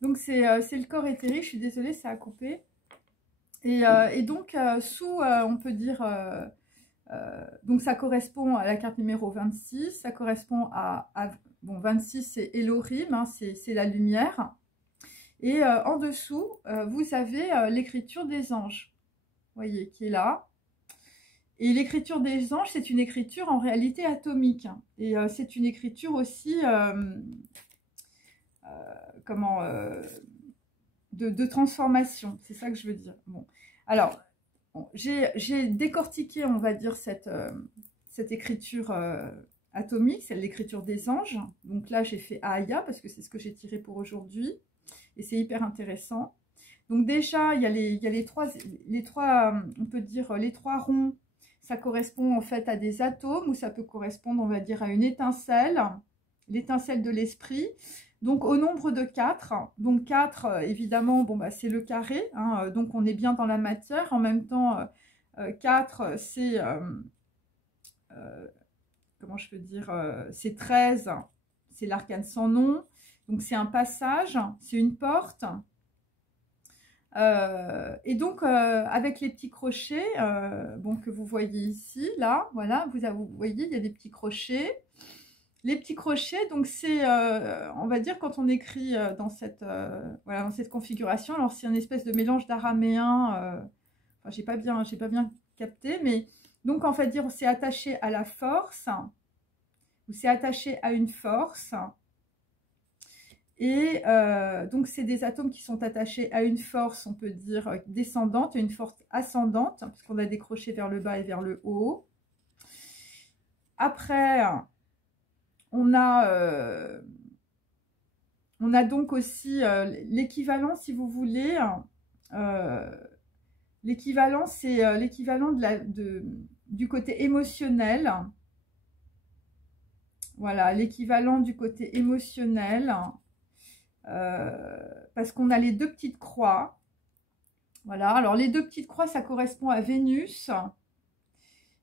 Donc c'est le corps éthérique, je suis désolée, ça a coupé. Et donc on peut dire, donc ça correspond à la carte numéro 26, ça correspond bon, 26 c'est Elohim, hein, c'est la lumière. Et en dessous, vous avez l'écriture des anges, vous voyez, qui est là. Et l'écriture des anges, c'est une écriture en réalité atomique. Et c'est une écriture aussi, de transformation. C'est ça que je veux dire. Bon. Alors, bon, j'ai décortiqué, on va dire, cette écriture atomique, c'est l'écriture des anges. Donc là, j'ai fait Aya, parce que c'est ce que j'ai tiré pour aujourd'hui. Et c'est hyper intéressant. Donc déjà, il y a les trois, on peut dire, les trois ronds. Ça correspond en fait à des atomes, ou ça peut correspondre, on va dire, à une étincelle, l'étincelle de l'esprit. Donc au nombre de 4, donc 4, évidemment, bon, bah, c'est le carré, hein, donc on est bien dans la matière. En même temps, 4, c'est, comment je peux dire, c'est 13, c'est l'arcane sans nom. Donc c'est un passage, c'est une porte. Et donc avec les petits crochets, bon, que vous voyez ici, là, voilà, vous voyez, il y a des petits crochets. Les petits crochets, donc c'est, on va dire, quand on écrit dans voilà, dans cette configuration, alors c'est une espèce de mélange d'araméen, enfin, j'ai pas bien capté, mais donc en fait dire c'est attaché à la force, ou c'est attaché à une force. Et donc, c'est des atomes qui sont attachés à une force, on peut dire, descendante, et une force ascendante, puisqu'on a des crochets vers le bas et vers le haut. Après, on a donc aussi l'équivalent, si vous voulez. L'équivalent, c'est l'équivalent du côté émotionnel. Voilà, l'équivalent du côté émotionnel. Parce qu'on a les deux petites croix. Voilà, alors les deux petites croix, ça correspond à Vénus.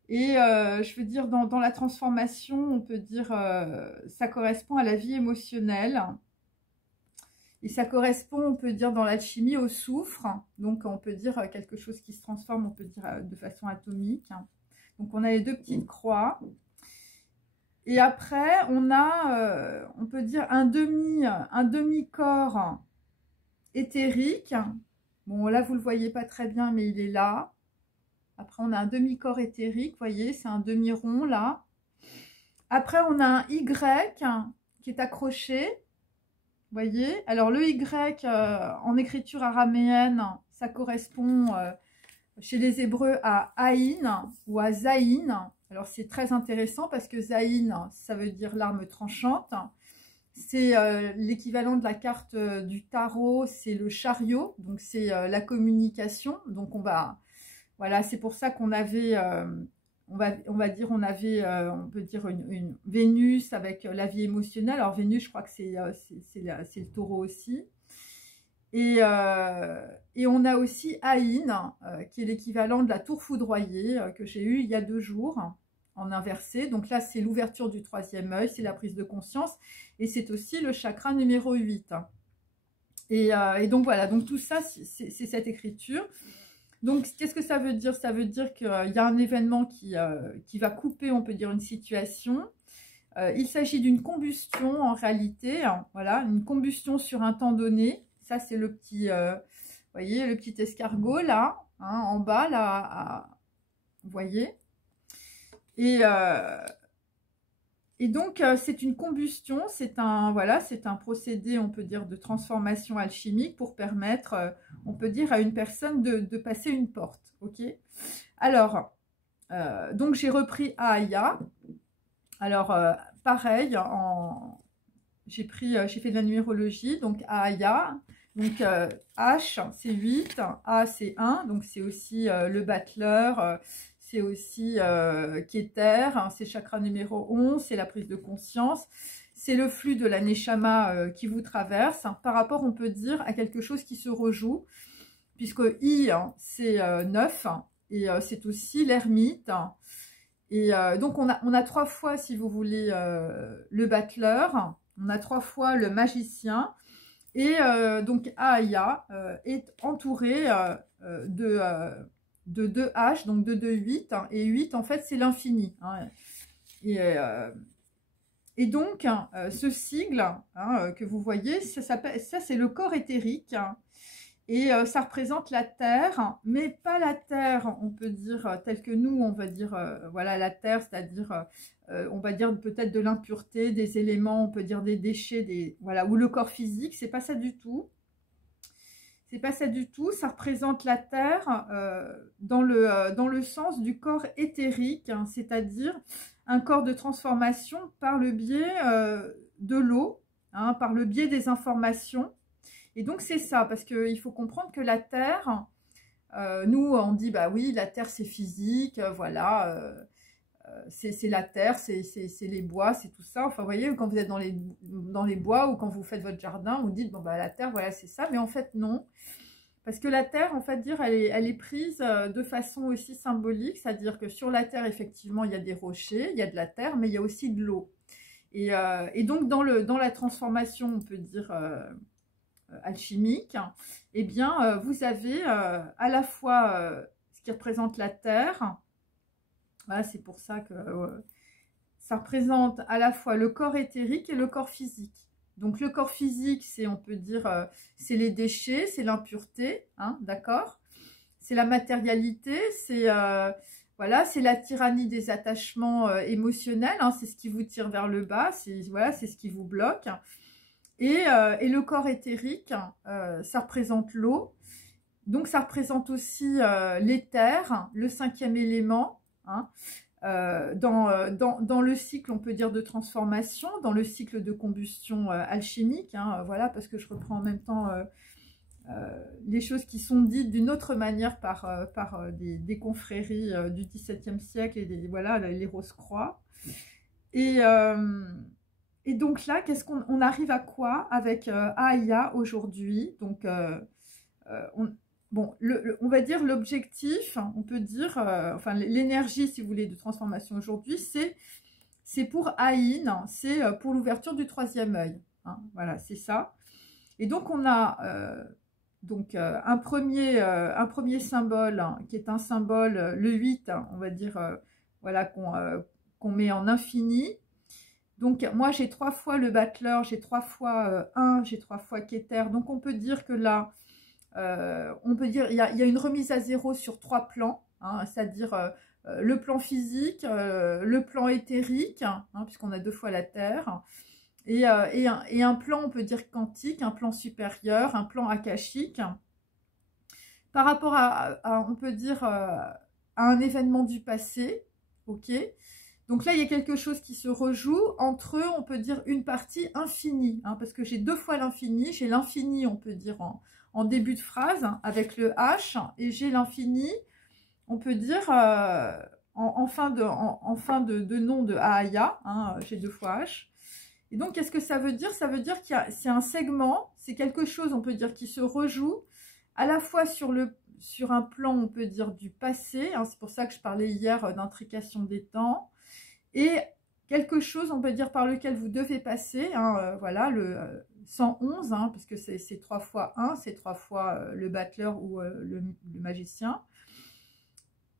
Et je veux dire, dans la transformation, on peut dire, ça correspond à la vie émotionnelle. Et ça correspond, on peut dire, dans l'alchimie, au soufre. Donc, on peut dire quelque chose qui se transforme, on peut dire, de façon atomique. Donc, on a les deux petites croix. Et après, on a, on peut dire, un demi-corps éthérique. Bon, là, vous ne le voyez pas très bien, mais il est là. Après, on a un demi-corps éthérique, vous voyez, c'est un demi-rond, là. Après, on a un Y qui est accroché, vous voyez. Alors, le Y, en écriture araméenne, ça correspond, chez les Hébreux, à Aïn ou à Zaïn. Alors, c'est très intéressant parce que Zaïn, ça veut dire l'arme tranchante. C'est l'équivalent de la carte du tarot, c'est le chariot, donc c'est la communication. Donc, voilà, c'est pour ça qu'on avait, on peut dire une Vénus avec la vie émotionnelle. Alors, Vénus, je crois que c'est le taureau aussi. Et on a aussi Aïn, qui est l'équivalent de la tour foudroyée que j'ai eue il y a 2 jours, en inversé. Donc là, c'est l'ouverture du 3e œil, c'est la prise de conscience. Et c'est aussi le chakra numéro 8. Et donc voilà, donc tout ça, c'est cette écriture. Donc, qu'est-ce que ça veut dire? Ça veut dire qu'il y a un événement qui va couper, on peut dire, une situation. Il s'agit d'une combustion en réalité, hein, voilà, une combustion sur un temps donné. Ça, c'est le petit, vous voyez, le petit escargot là, hein, en bas là, vous voyez. Et donc, c'est une combustion, c'est un procédé, on peut dire, de transformation alchimique pour permettre, on peut dire, à une personne de passer une porte, ok? Alors, donc j'ai repris Aya. Alors, pareil, j'ai fait de la numérologie, donc Aya. Donc, H, c'est 8, A, c'est 1, donc c'est aussi le battleur, c'est aussi Keter, hein, c'est chakra numéro 11, c'est la prise de conscience, c'est le flux de la Neshama qui vous traverse, hein, par rapport, on peut dire, à quelque chose qui se rejoue, puisque I, hein, c'est 9, et c'est aussi l'ermite. Et donc, on a 3 fois, si vous voulez, le battleur, on a 3 fois le magicien, Et donc Aaya est entouré de 2 H, donc de 2 8, hein, et 8 en fait c'est l'infini. Hein. Et donc ce sigle hein, que vous voyez, ça c'est le corps éthérique. Hein, et ça représente la terre, mais pas la terre, on peut dire, telle que nous, on va dire, voilà, la terre, c'est-à-dire, on va dire peut-être de l'impureté, des éléments, on peut dire des déchets, voilà, ou le corps physique, c'est pas ça du tout. C'est pas ça du tout, ça représente la terre dans le sens du corps éthérique, hein, c'est-à-dire un corps de transformation par le biais de l'eau, hein, par le biais des informations. Et donc, c'est ça, parce qu'il faut comprendre que la Terre, nous, on dit, bah oui, la Terre, c'est physique, voilà, c'est la Terre, c'est les bois, c'est tout ça. Enfin, vous voyez, quand vous êtes dans les bois ou quand vous faites votre jardin, vous dites, bon, bah la Terre, voilà, c'est ça. Mais en fait, non. Parce que la Terre, en fait, elle est prise de façon aussi symbolique, c'est-à-dire que sur la Terre, effectivement, il y a des rochers, il y a de la terre, mais il y a aussi de l'eau. Et donc, dans la transformation, on peut dire... alchimique, eh bien, vous avez à la fois ce qui représente la terre, voilà, c'est pour ça que ça représente à la fois le corps éthérique et le corps physique. Donc le corps physique, c'est, on peut dire, c'est les déchets, c'est l'impureté, hein, d'accord? C'est la matérialité, c'est voilà, c'est la tyrannie des attachements émotionnels, hein, c'est ce qui vous tire vers le bas, voilà, c'est ce qui vous bloque. Et le corps éthérique, ça représente l'eau. Donc, ça représente aussi l'éther, le 5e élément. Hein, dans le cycle, on peut dire, de transformation, dans le cycle de combustion alchimique. Hein, voilà, parce que je reprends en même temps les choses qui sont dites d'une autre manière par des confréries du XVIIe siècle et voilà, les Rose-Croix. Et donc là, qu'est-ce qu'on arrive à quoi avec Aaya aujourd'hui? Donc, on va dire l'objectif, on peut dire, enfin l'énergie, si vous voulez, de transformation aujourd'hui, c'est pour Aïn, c'est pour l'ouverture du 3e œil. Hein, voilà, c'est ça. Et donc, on a un premier symbole hein, qui est un symbole, le 8, hein, on va dire, voilà, qu'on met en infini. Donc, moi, j'ai 3 fois le battleur, j'ai 3 fois 1, j'ai 3 fois Keter. Donc, on peut dire que là, on peut dire il y a une remise à zéro sur 3 plans, hein, c'est-à-dire le plan physique, le plan éthérique, hein, puisqu'on a 2 fois la Terre, et un plan, on peut dire quantique, un plan supérieur, un plan akashique, par rapport on peut dire, à un événement du passé, ok. Donc là, il y a quelque chose qui se rejoue entre eux, on peut dire une partie infinie, hein, parce que j'ai 2 fois l'infini. J'ai l'infini, on peut dire, en début de phrase, hein, avec le H, et j'ai l'infini, on peut dire, en fin de nom de Aaya, hein, j'ai 2 fois H. Et donc, qu'est-ce que ça veut dire? Ça veut dire qu'il c'est un segment, c'est quelque chose, on peut dire, qui se rejoue, à la fois sur un plan, on peut dire, du passé, hein, c'est pour ça que je parlais hier d'intrication des temps, et quelque chose, on peut dire, par lequel vous devez passer, hein, voilà, le 111, hein, parce que c'est 3 fois 1, c'est 3 fois le battleur ou le magicien.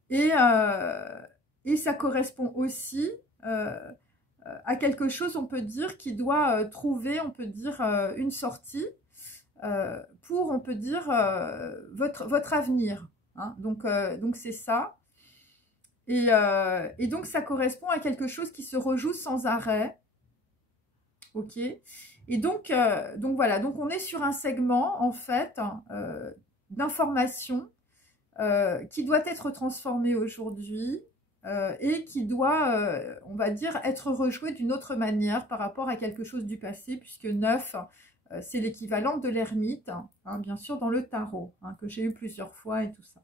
Et ça correspond aussi à quelque chose, on peut dire, qui doit trouver, on peut dire, une sortie pour, on peut dire, votre avenir. Hein. Donc c'est ça. Et donc, ça correspond à quelque chose qui se rejoue sans arrêt. Ok. Et donc voilà. Donc, on est sur un segment, en fait, d'information qui doit être transformé aujourd'hui et qui doit, on va dire, être rejoué d'une autre manière par rapport à quelque chose du passé, puisque 9, c'est l'équivalent de l'ermite, hein, bien sûr, dans le tarot, hein, que j'ai eu plusieurs fois et tout ça.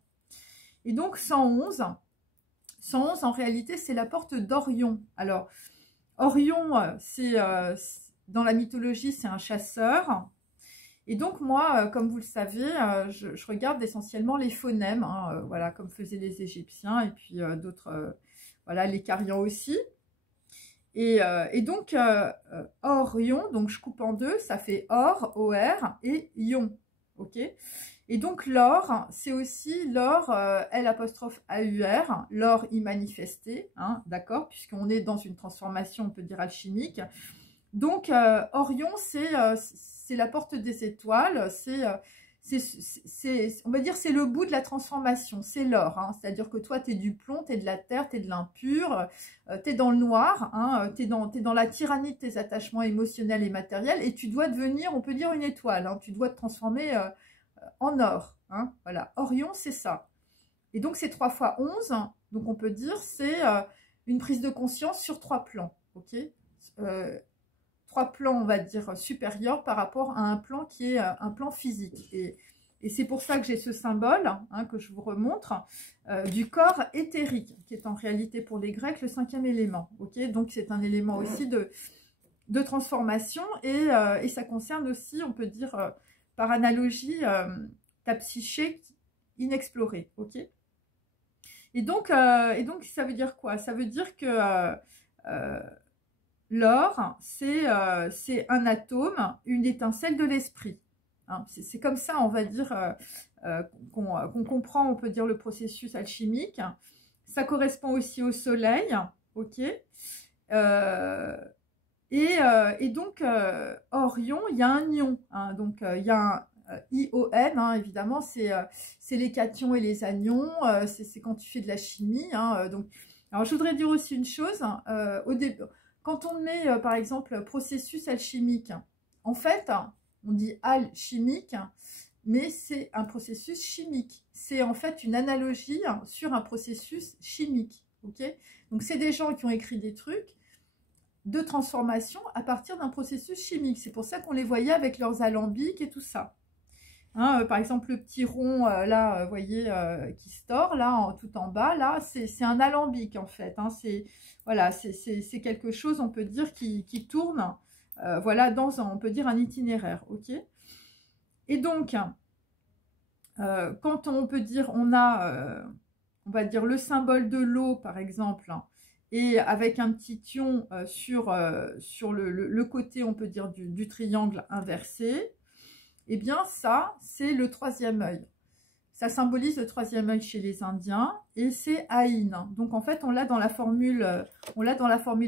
Et donc, 111, en réalité, c'est la porte d'Orion. Alors, Orion, dans la mythologie, c'est un chasseur. Et donc, moi, comme vous le savez, je regarde essentiellement les phonèmes, hein, voilà, comme faisaient les Égyptiens, et puis d'autres, voilà, les Carians aussi. Et donc, Orion, donc je coupe en deux, ça fait Or, O-R, et Ion, ok. Et donc l'or, c'est aussi l'or, L'-A-U-R, l'or immanifesté, hein, d'accord, puisqu'on est dans une transformation, on peut dire alchimique. Donc Orion, c'est la porte des étoiles, on va dire c'est le bout de la transformation, c'est l'or, hein, c'est-à-dire que toi tu es du plomb, tu es de la terre, tu es de l'impur, tu es dans le noir, hein, tu es dans la tyrannie de tes attachements émotionnels et matériels, et tu dois devenir, on peut dire, une étoile, hein, tu dois te transformer en or, hein, voilà. Orion, c'est ça. Et donc, c'est 3 fois 11, donc on peut dire c'est une prise de conscience sur 3 plans, ok. 3 plans, on va dire, supérieurs par rapport à un plan qui est un plan physique. Et c'est pour ça que j'ai ce symbole, hein, que je vous remontre, du corps éthérique, qui est en réalité pour les Grecs le 5e élément, ok. Donc, c'est un élément aussi de transformation, et ça concerne aussi, on peut dire, par analogie, ta psyché inexplorée, ok. Et donc, ça veut dire quoi? Ça veut dire que l'or, c'est un atome, une étincelle de l'esprit. Hein, c'est comme ça, on va dire, qu'on comprend, on peut dire, le processus alchimique. Ça correspond aussi au soleil, ok. Et donc, Orion, il y a un ion, hein, donc il y a un ION, hein, évidemment, c'est les cations et les anions, c'est quand tu fais de la chimie, hein, donc, alors je voudrais dire aussi une chose, au début, quand on met, par exemple, processus alchimique, en fait, on dit alchimique, mais c'est un processus chimique, c'est en fait une analogie sur un processus chimique, ok. Donc, c'est des gens qui ont écrit des trucs de transformation à partir d'un processus chimique. C'est pour ça qu'on les voyait avec leurs alambics et tout ça. Hein, par exemple, le petit rond, là, vous voyez, qui se tord, là, tout en bas, là, c'est un alambic, en fait. Hein, voilà, c'est quelque chose, on peut dire, qui tourne, voilà, dans, on peut dire, un itinéraire, ok. Et donc, quand on peut dire, on a, on va dire, le symbole de l'eau, par exemple, hein, et avec un petit ion sur le côté, on peut dire, du triangle inversé, eh bien ça, c'est le 3e œil. Ça symbolise le 3e œil chez les Indiens, et c'est Aïn. Donc en fait, on l'a dans la formule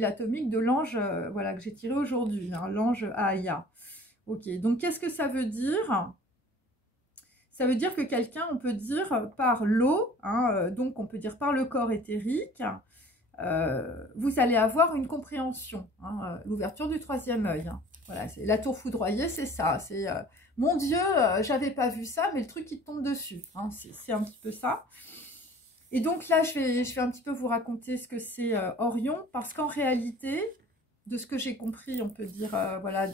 atomique de l'ange, voilà, que j'ai tiré aujourd'hui, hein, l'ange Aya. Ok, donc qu'est-ce que ça veut dire? Ça veut dire que quelqu'un, on peut dire par l'eau, hein, donc on peut dire par le corps éthérique, vous allez avoir une compréhension, hein, l'ouverture du 3e œil. Hein. Voilà, la tour foudroyée, c'est ça. C'est mon Dieu, j'avais pas vu ça, mais le truc qui tombe dessus. Hein, c'est un petit peu ça. Et donc là, je vais un petit peu vous raconter ce que c'est Orion, parce qu'en réalité, de ce que j'ai compris, on peut dire, voilà,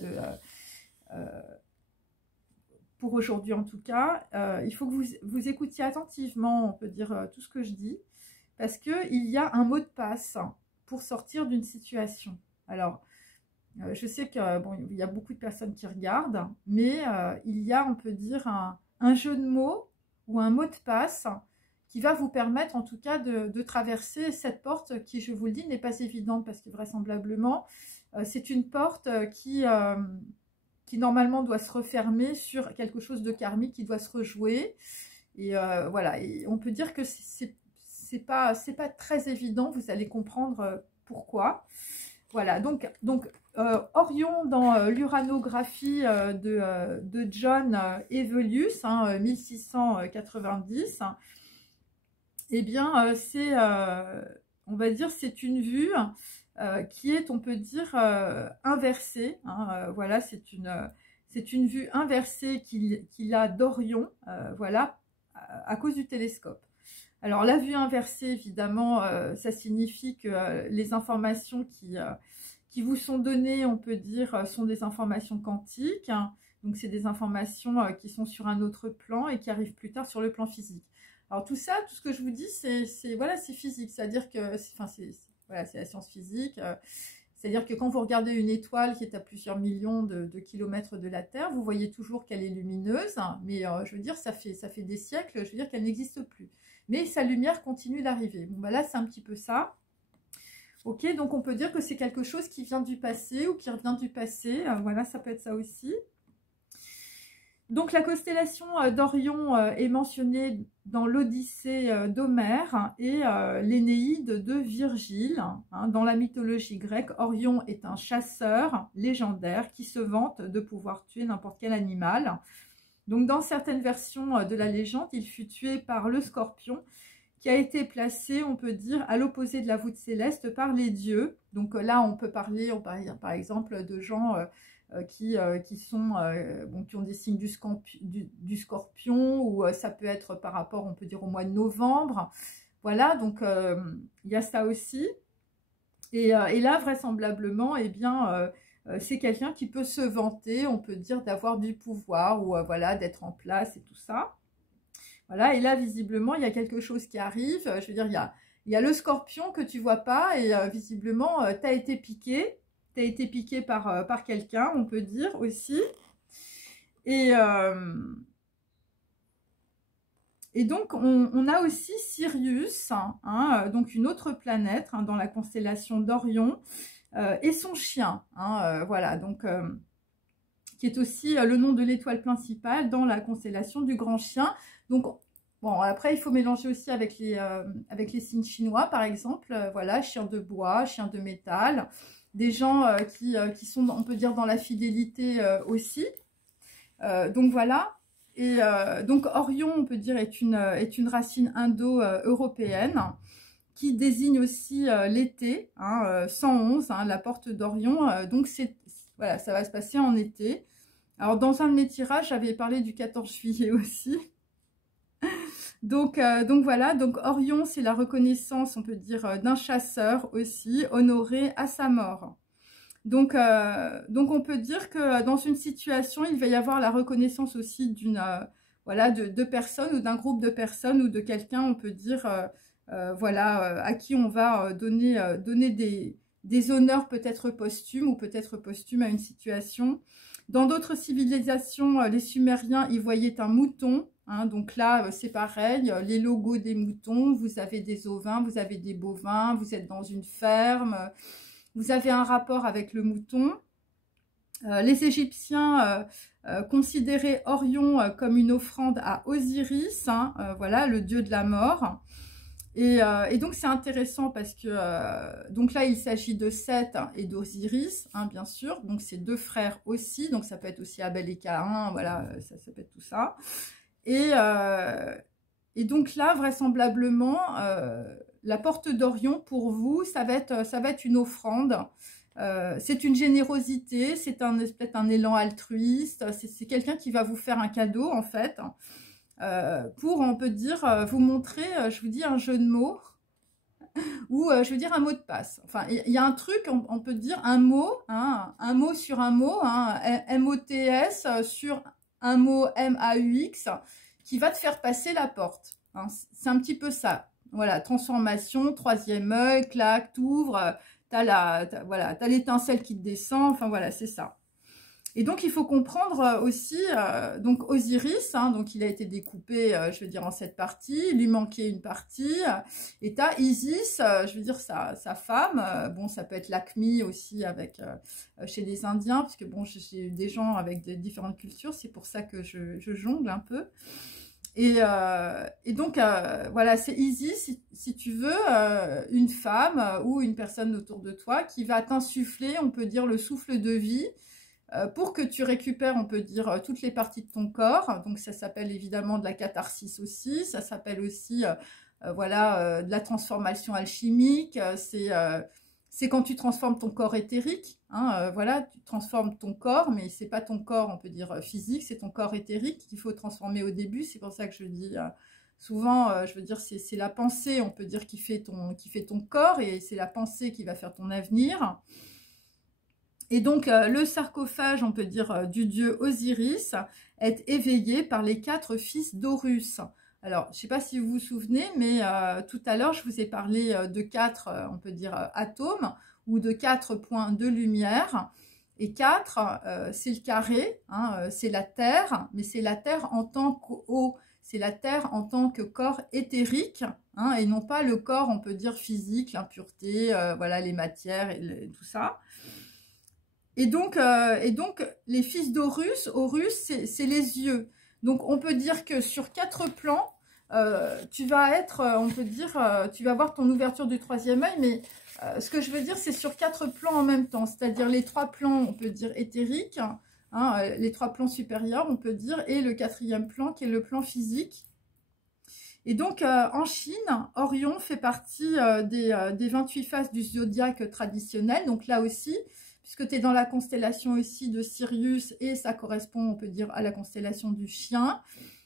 pour aujourd'hui en tout cas, il faut que vous écoutiez attentivement, on peut dire, tout ce que je dis. Parce qu'il y a un mot de passe pour sortir d'une situation. Alors, je sais que bon, il y a beaucoup de personnes qui regardent, mais il y a, on peut dire, un jeu de mots ou un mot de passe qui va vous permettre en tout cas de traverser cette porte qui, je vous le dis, n'est pas évidente parce que vraisemblablement, c'est une porte qui normalement doit se refermer sur quelque chose de karmique qui doit se rejouer. Et voilà, et on peut dire que c'est pas très évident, vous allez comprendre pourquoi. Voilà, donc Orion dans l'uranographie de John Evelius, hein, 1690, eh bien on va dire, c'est une vue qui est, on peut dire, inversée. Hein, voilà, c'est une vue inversée qu'il a d'Orion, voilà, à cause du télescope. Alors, la vue inversée, évidemment, ça signifie que les informations qui vous sont données, on peut dire, sont des informations quantiques. Hein. Donc, c'est des informations qui sont sur un autre plan et qui arrivent plus tard sur le plan physique. Alors, tout ça, tout ce que je vous dis, voilà, c'est physique. C'est-à-dire que voilà, c'est la science physique. C'est-à-dire que quand vous regardez une étoile qui est à plusieurs millions de kilomètres de la Terre, vous voyez toujours qu'elle est lumineuse. Hein, mais je veux dire, ça fait des siècles, je veux dire qu'elle n'existe plus. Mais sa lumière continue d'arriver. Bon, bah là, c'est un petit peu ça. Ok, donc on peut dire que c'est quelque chose qui vient du passé ou qui revient du passé. Voilà, ça peut être ça aussi. Donc la constellation d'Orion est mentionnée dans l'Odyssée d'Homère et l'Énéide de Virgile. Hein. Dans la mythologie grecque, Orion est un chasseur légendaire qui se vante de pouvoir tuer n'importe quel animal. Donc dans certaines versions de la légende, il fut tué par le scorpion qui a été placé, on peut dire, à l'opposé de la voûte céleste par les dieux. Donc là, on peut parler par exemple de gens qui ont des signes du scorpion, ou ça peut être par rapport, on peut dire, au mois de novembre. Voilà, donc il y a ça aussi. Et là, vraisemblablement, eh bien, c'est quelqu'un qui peut se vanter, on peut dire, d'avoir du pouvoir, ou voilà, d'être en place et tout ça. Voilà, et là, visiblement, il y a quelque chose qui arrive. Je veux dire, il y a le scorpion que tu vois pas, et visiblement, tu as été piqué. Tu as été piqué par quelqu'un, on peut dire aussi. Et donc, on a aussi Sirius, hein, donc une autre planète hein, dans la constellation d'Orion, et son chien. Hein, voilà, donc qui est aussi le nom de l'étoile principale dans la constellation du Grand Chien. Donc, bon, après, il faut mélanger aussi avec les signes chinois, par exemple. Voilà, chien de bois, chien de métal. Des gens qui sont, on peut dire, dans la fidélité aussi. Donc, voilà. Et donc, Orion, on peut dire, est une racine indo-européenne qui désigne aussi l'été, hein, 111, hein, la porte d'Orion. Donc, voilà, ça va se passer en été. Alors, dans un de mes tirages, j'avais parlé du 14 juillet aussi. Donc voilà, donc Orion, c'est la reconnaissance, on peut dire, d'un chasseur aussi, honoré à sa mort. Donc on peut dire que dans une situation, il va y avoir la reconnaissance aussi voilà, de personnes ou d'un groupe de personnes ou de quelqu'un, on peut dire, voilà, à qui on va donner des honneurs peut-être posthumes ou peut-être posthumes à une situation. Dans d'autres civilisations, les Sumériens, ils voyaient un mouton. Hein, donc là, c'est pareil, les logos des moutons, vous avez des ovins, vous avez des bovins, vous êtes dans une ferme, vous avez un rapport avec le mouton. Les Égyptiens considéraient Orion comme une offrande à Osiris, hein, voilà, le dieu de la mort. Et donc c'est intéressant parce que donc là il s'agit de Seth et d'Osiris, hein, bien sûr, donc c'est deux frères aussi, donc ça peut être aussi Abel et Caïn, voilà, ça peut être tout ça. Et donc là vraisemblablement la porte d'Orion pour vous ça va être une offrande, c'est une générosité, c'est peut-être un élan altruiste, c'est quelqu'un qui va vous faire un cadeau en fait. Pour, on peut dire, vous montrer, je vous dis, un jeu de mots ou, je veux dire, un mot de passe. Enfin, il y a un truc, on peut dire un mot, hein, un mot sur un mot, hein, M-O-T-S sur un mot M-A-U-X qui va te faire passer la porte. Hein. C'est un petit peu ça. Voilà, transformation, troisième œil, clac, t'ouvres, voilà, t'as l'étincelle qui te descend, enfin voilà, c'est ça. Et donc, il faut comprendre aussi, donc Osiris, hein, donc il a été découpé, je veux dire, en 7 parties, il lui manquait une partie, et tu as Isis, je veux dire, sa femme, bon, ça peut être Lakshmi aussi avec, chez les Indiens, parce que bon, j'ai eu des gens avec des différentes cultures, c'est pour ça que je jongle un peu. Et donc, voilà, c'est Isis, si tu veux, une femme ou une personne autour de toi qui va t'insuffler, on peut dire, le souffle de vie, pour que tu récupères, on peut dire, toutes les parties de ton corps. Donc ça s'appelle évidemment de la catharsis aussi, ça s'appelle aussi voilà, de la transformation alchimique, c'est quand tu transformes ton corps éthérique, hein, voilà, tu transformes ton corps, mais c'est pas ton corps, on peut dire, physique, c'est ton corps éthérique qu'il faut transformer au début. C'est pour ça que je dis souvent, je veux dire, c'est la pensée, on peut dire, qui fait ton corps, et c'est la pensée qui va faire ton avenir. Et donc, le sarcophage, on peut dire, du dieu Osiris, est éveillé par les 4 fils d'Horus. Alors, je ne sais pas si vous vous souvenez, mais tout à l'heure, je vous ai parlé de 4, on peut dire, atomes, ou de 4 points de lumière. Et 4, c'est le carré, hein, c'est la Terre, mais c'est la Terre en tant qu'eau. c'est la terre en tant que corps éthérique, hein, et non pas le corps, on peut dire, physique, l'impureté, voilà, les matières et tout ça. Et donc, les fils d'Horus, c'est les yeux. Donc, on peut dire que sur 4 plans, tu vas être, on peut dire, tu vas avoir ton ouverture du 3e œil, mais ce que je veux dire, c'est sur 4 plans en même temps, c'est-à-dire les 3 plans, on peut dire éthériques, hein, les 3 plans supérieurs, on peut dire, et le 4e plan, qui est le plan physique. Et donc, en Chine, Orion fait partie des 28 phases du zodiaque traditionnel, donc là aussi, puisque tu es dans la constellation aussi de Sirius, et ça correspond, on peut dire, à la constellation du chien.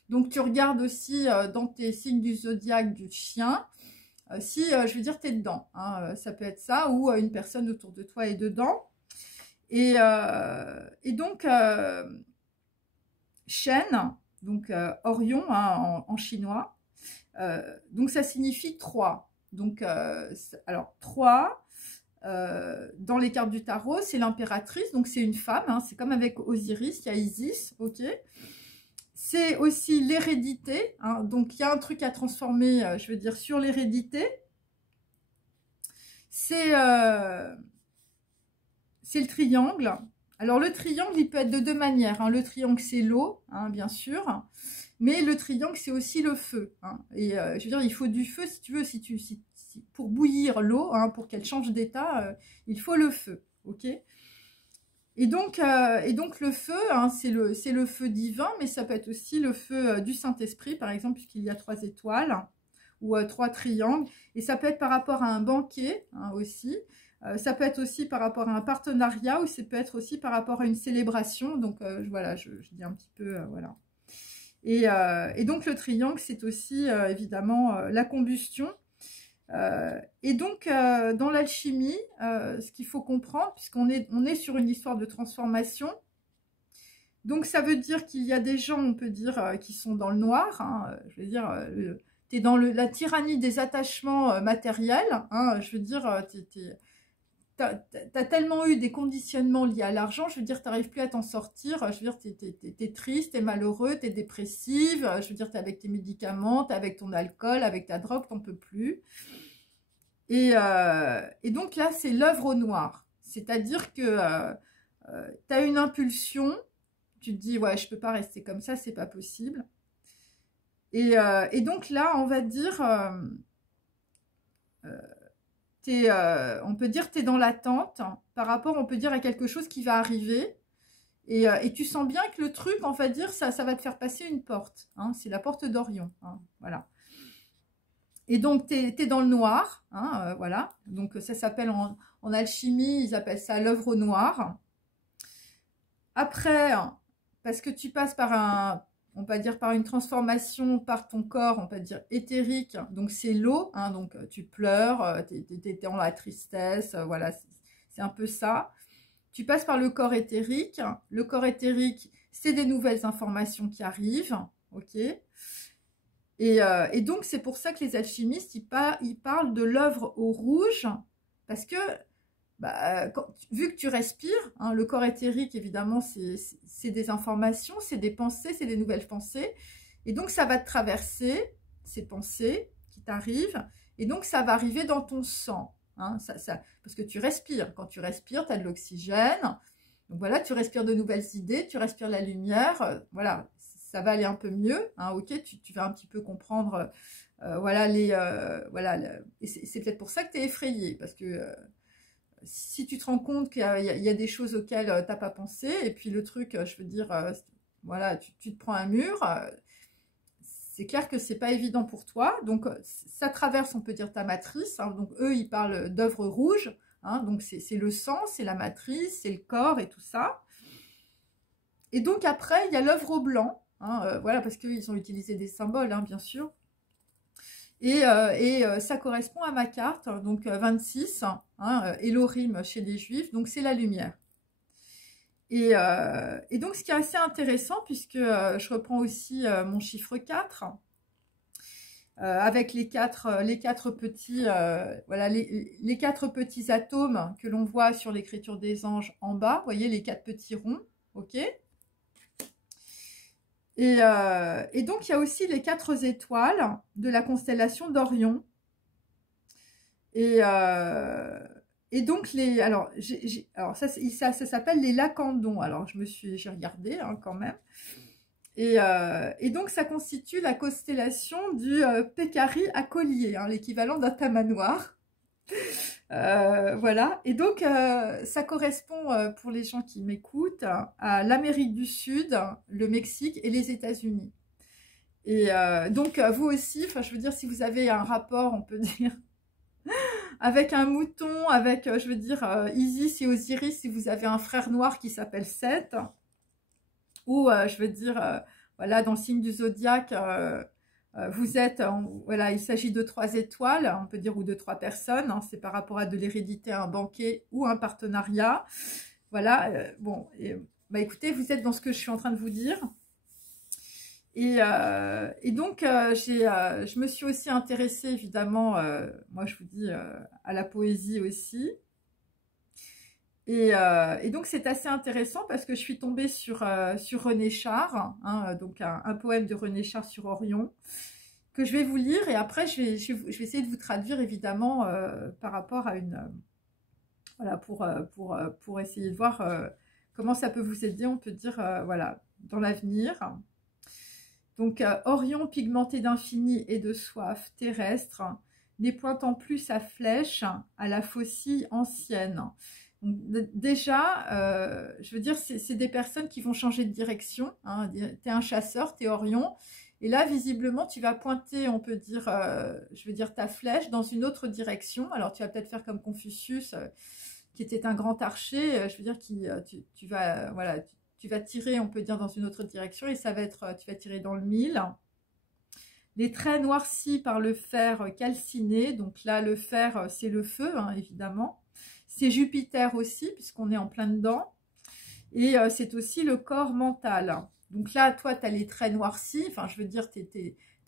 Donc, tu regardes aussi dans tes signes du zodiaque du chien, si, je veux dire, tu es dedans. Hein, ça peut être ça, ou une personne autour de toi est dedans. Et donc, Shen, donc Orion hein, en chinois, donc ça signifie 3. Donc, alors 3, dans les cartes du tarot, c'est l'impératrice, donc c'est une femme, hein, c'est comme avec Osiris, il y a Isis, ok. C'est aussi l'hérédité, hein, donc il y a un truc à transformer, je veux dire, sur l'hérédité. C'est le triangle. Alors le triangle, il peut être de 2 manières. Hein. Le triangle, c'est l'eau, hein, bien sûr. Mais le triangle, c'est aussi le feu. Hein. Et je veux dire, il faut du feu, si tu veux, pour bouillir l'eau, hein, pour qu'elle change d'état, il faut le feu. Ok. Et donc le feu, hein, c'est le feu divin, mais ça peut être aussi le feu du Saint-Esprit, par exemple, puisqu'il y a 3 étoiles, ou 3 triangles. Et ça peut être par rapport à un banquet, hein, aussi. Ça peut être aussi par rapport à un partenariat, ou ça peut être aussi par rapport à une célébration. Donc voilà, je dis un petit peu, voilà. Et donc le triangle, c'est aussi évidemment la combustion. Et donc dans l'alchimie, ce qu'il faut comprendre, puisqu'on est sur une histoire de transformation, donc ça veut dire qu'il y a des gens, on peut dire, qui sont dans le noir, hein, je veux dire, tu es dans la tyrannie des attachements matériels, hein, je veux dire, t'as tellement eu des conditionnements liés à l'argent, je veux dire, t'arrives plus à t'en sortir, je veux dire, t'es triste, t'es malheureux, t'es dépressive, je veux dire, t'es avec tes médicaments, t'es avec ton alcool, avec ta drogue, t'en peux plus. Et donc là, c'est l'œuvre au noir. C'est-à-dire que t'as une impulsion, tu te dis, ouais, je peux pas rester comme ça, c'est pas possible. Et donc là, on va dire... on peut dire que tu es dans l'attente par rapport, on peut dire, à quelque chose qui va arriver. Et tu sens bien que le truc, on va dire, ça va te faire passer une porte. Hein, c'est la porte d'Orion. Hein, voilà. Et donc, tu es dans le noir. Hein, voilà. Donc, ça s'appelle en alchimie, ils appellent ça l'œuvre au noir. Après, parce que tu passes par on va dire par une transformation par ton corps, on va dire éthérique, donc c'est l'eau, hein, donc tu pleures, tu es dans la tristesse, voilà, c'est un peu ça. Tu passes par le corps éthérique, c'est des nouvelles informations qui arrivent, ok. Et donc c'est pour ça que les alchimistes, ils parlent de l'œuvre au rouge, parce que vu que tu respires, hein, le corps éthérique, évidemment, c'est des informations, c'est des pensées, c'est des nouvelles pensées. Et donc, ça va te traverser, ces pensées qui t'arrivent. Et donc, ça va arriver dans ton sang. Hein, parce que tu respires. Quand tu respires, tu as de l'oxygène. Donc, voilà, tu respires de nouvelles idées, tu respires la lumière. Voilà, ça va aller un peu mieux. Hein, ok, tu vas un petit peu comprendre. Voilà, et c'est peut-être pour ça que tu es effrayé. Parce que... si tu te rends compte qu'il y a des choses auxquelles tu n'as pas pensé, et puis le truc, je veux dire, voilà, tu te prends un mur, c'est clair que c'est pas évident pour toi. Donc, ça traverse, on peut dire, ta matrice. Hein, donc, eux, ils parlent d'œuvre rouge. Hein, donc, c'est le sang, c'est la matrice, c'est le corps et tout ça. Et donc, après, il y a l'œuvre au blanc. Hein, voilà, parce qu'ils ont utilisé des symboles, hein, bien sûr. Et ça correspond à ma carte, donc 26, hein, Elohim chez les Juifs, donc c'est la lumière. Et donc ce qui est assez intéressant, puisque je reprends aussi mon chiffre 4, avec les quatre petits, voilà, les 4 petits atomes que l'on voit sur l'écriture des anges en bas, vous voyez les 4 petits ronds, ok. Et donc, il y a aussi les 4 étoiles de la constellation d'Orion. Et donc, alors ça s'appelle les Lacandons. Alors, j'ai regardé hein, quand même. Et donc, ça constitue la constellation du Pécari à collier, hein, l'équivalent d'un tamanoir. Voilà. Et donc, ça correspond, pour les gens qui m'écoutent, à l'Amérique du Sud, le Mexique et les États-Unis. Et donc, vous aussi, enfin, je veux dire, si vous avez un rapport, on peut dire, avec un mouton, avec, je veux dire, Isis et Osiris, si vous avez un frère noir qui s'appelle Seth, ou, je veux dire, voilà, dans le signe du zodiaque, vous êtes, voilà, il s'agit de 3 étoiles, on peut dire, ou de 3 personnes, hein, c'est par rapport à de l'hérédité, un banquet ou un partenariat. Voilà, bon, bah écoutez, vous êtes dans ce que je suis en train de vous dire. Et donc, je me suis aussi intéressée, évidemment, moi je vous dis, à la poésie aussi. Et donc, c'est assez intéressant parce que je suis tombée sur René Char, hein, donc un poème de René Char sur Orion, que je vais vous lire. Et après, je vais essayer de vous traduire, évidemment, par rapport à voilà, pour essayer de voir comment ça peut vous aider, on peut dire, voilà, dans l'avenir. Donc, Orion pigmenté d'infini et de soif terrestre, n'épointant plus sa flèche à la faucille ancienne. Donc, déjà, je veux dire, c'est des personnes qui vont changer de direction. Hein. Tu es un chasseur, tu es Orion. Et là, visiblement, tu vas pointer, on peut dire, je veux dire, ta flèche dans une autre direction. Alors, tu vas peut-être faire comme Confucius, qui était un grand archer. Je veux dire, tu vas, voilà, tu vas tirer, on peut dire, dans une autre direction. Et ça va être, tu vas tirer dans le mille. Les traits noircis par le fer calciné. Donc là, le fer, c'est le feu, hein, évidemment. C'est Jupiter aussi, puisqu'on est en plein dedans. Et c'est aussi le corps mental. Donc là, toi, tu as les traits noircis. Enfin, je veux dire, tu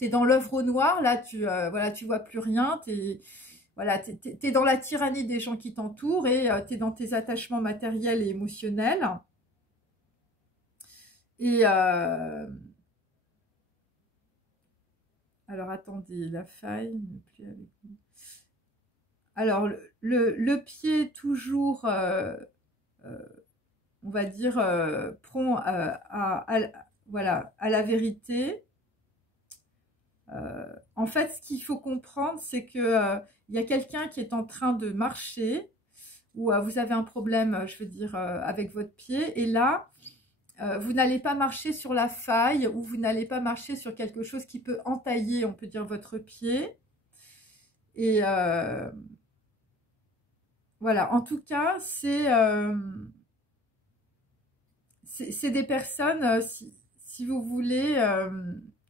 es dans l'œuvre au noir. Là, voilà, tu vois plus rien. Voilà, t'es dans la tyrannie des gens qui t'entourent et tu es dans tes attachements matériels et émotionnels. Et alors, attendez, la faille n'est plus avec nous. Alors, le pied toujours, on va dire, prompt voilà, à la vérité. En fait, ce qu'il faut comprendre, c'est que il y a quelqu'un qui est en train de marcher, ou vous avez un problème, je veux dire, avec votre pied, et là, vous n'allez pas marcher sur la faille, ou vous n'allez pas marcher sur quelque chose qui peut entailler, on peut dire, votre pied. Et voilà, en tout cas, c'est des personnes, si vous voulez,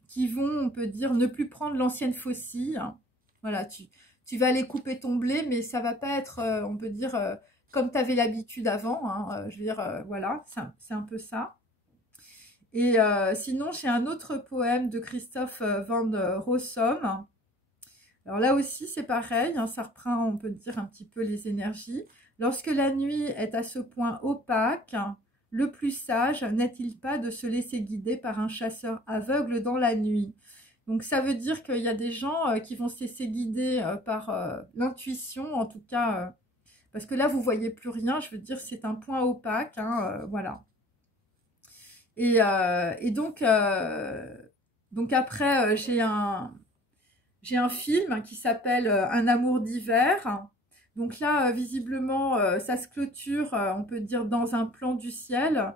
qui vont, on peut dire, ne plus prendre l'ancienne faucille. Voilà, tu vas aller couper ton blé, mais ça va pas être, on peut dire, comme tu avais l'habitude avant. Hein, je veux dire, voilà, c'est un peu ça. Et sinon, j'ai un autre poème de Christophe van Rossum. Alors là aussi, c'est pareil, hein, ça reprend, on peut dire, un petit peu les énergies. Lorsque la nuit est à ce point opaque, le plus sage n'est-il pas de se laisser guider par un chasseur aveugle dans la nuit? Donc ça veut dire qu'il y a des gens qui vont se laisser guider par l'intuition, en tout cas, parce que là, vous voyez plus rien, je veux dire, c'est un point opaque, hein, voilà. Et donc après, j'ai un film qui s'appelle Un amour d'hiver. Donc là, visiblement, ça se clôture, on peut dire, dans un plan du ciel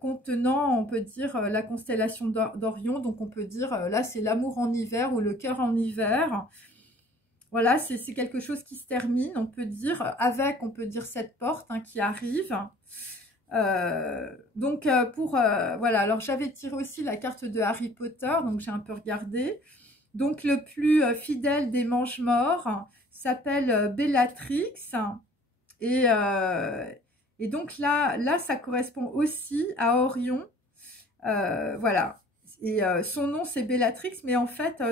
contenant, on peut dire, la constellation d'Orion. Donc on peut dire, là, c'est l'amour en hiver ou le cœur en hiver. Voilà, c'est quelque chose qui se termine, on peut dire, avec, on peut dire, cette porte hein, qui arrive. Donc voilà, alors j'avais tiré aussi la carte de Harry Potter, donc j'ai un peu regardé. Donc le plus fidèle des mange-morts s'appelle Bellatrix et donc là ça correspond aussi à Orion, voilà. Et son nom c'est Bellatrix, mais en fait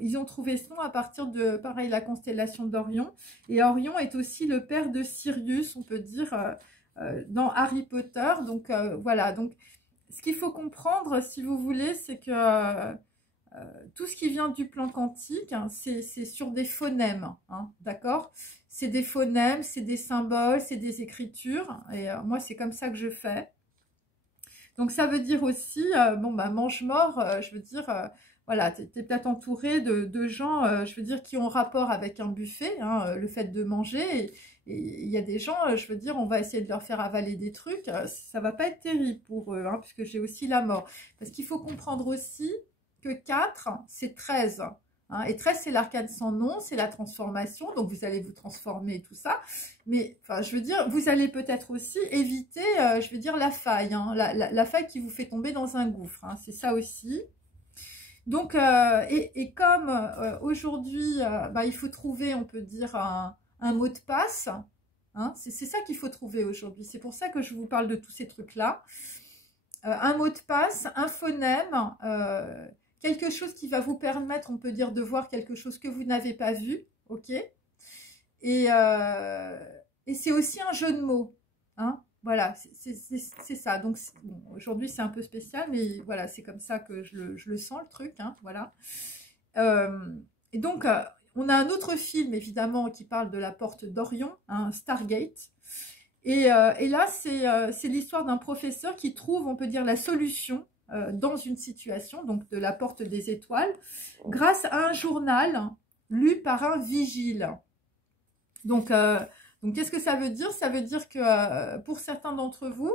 ils ont trouvé ce nom à partir de pareil la constellation d'Orion, et Orion est aussi le père de Sirius, on peut dire, dans Harry Potter. Donc voilà, donc ce qu'il faut comprendre, si vous voulez, c'est que tout ce qui vient du plan quantique, hein, c'est sur des phonèmes, hein, d'accord? C'est des phonèmes, c'est des symboles, c'est des écritures, et moi, c'est comme ça que je fais. Donc, ça veut dire aussi, bon, bah, mange-mort, je veux dire, voilà, tu es peut-être entouré de gens, je veux dire, qui ont rapport avec un buffet, hein, le fait de manger, et il y a des gens, je veux dire, on va essayer de leur faire avaler des trucs, ça va pas être terrible pour eux, hein, puisque j'ai aussi la mort. Parce qu'il faut comprendre aussi que 4, c'est 13. Hein, et 13, c'est l'arcane sans nom, c'est la transformation, donc vous allez vous transformer et tout ça. Mais, enfin, je veux dire, vous allez peut-être aussi éviter, je veux dire, la faille, hein, la faille qui vous fait tomber dans un gouffre, hein, c'est ça aussi. Donc, et comme aujourd'hui, bah, il faut trouver, on peut dire, un mot de passe, hein, c'est ça qu'il faut trouver aujourd'hui, c'est pour ça que je vous parle de tous ces trucs-là. Un mot de passe, un phonème, quelque chose qui va vous permettre, on peut dire, de voir quelque chose que vous n'avez pas vu, ok? Et c'est aussi un jeu de mots, hein? Voilà, c'est ça. Donc, bon, aujourd'hui, c'est un peu spécial, mais voilà, c'est comme ça que je le sens, le truc, hein, voilà. Et donc, on a un autre film, évidemment, qui parle de la porte d'Orion, hein, Stargate. Et là, c'est l'histoire d'un professeur qui trouve, on peut dire, la solution dans une situation, donc de la porte des étoiles, grâce à un journal lu par un vigile. Donc qu'est-ce que ça veut dire? Ça veut dire que pour certains d'entre vous,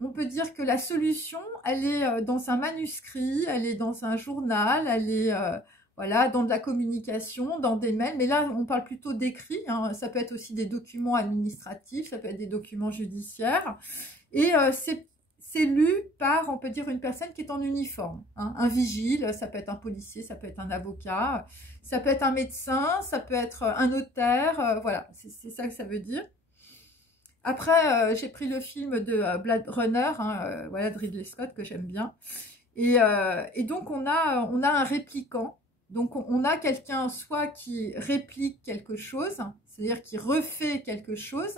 on peut dire que la solution, elle est dans un manuscrit, elle est dans un journal, elle est voilà, dans de la communication, dans des mails. Mais là, on parle plutôt d'écrit, hein. Ça peut être aussi des documents administratifs, ça peut être des documents judiciaires. Et c'est lu par, on peut dire, une personne qui est en uniforme, hein. Un vigile, ça peut être un policier, ça peut être un avocat, ça peut être un médecin, ça peut être un notaire, voilà, c'est ça que ça veut dire. Après, j'ai pris le film de Blade Runner, hein, voilà, de Ridley Scott, que j'aime bien. Et donc, on a un répliquant. Donc, on a quelqu'un soit qui réplique quelque chose, c'est-à-dire qui refait quelque chose.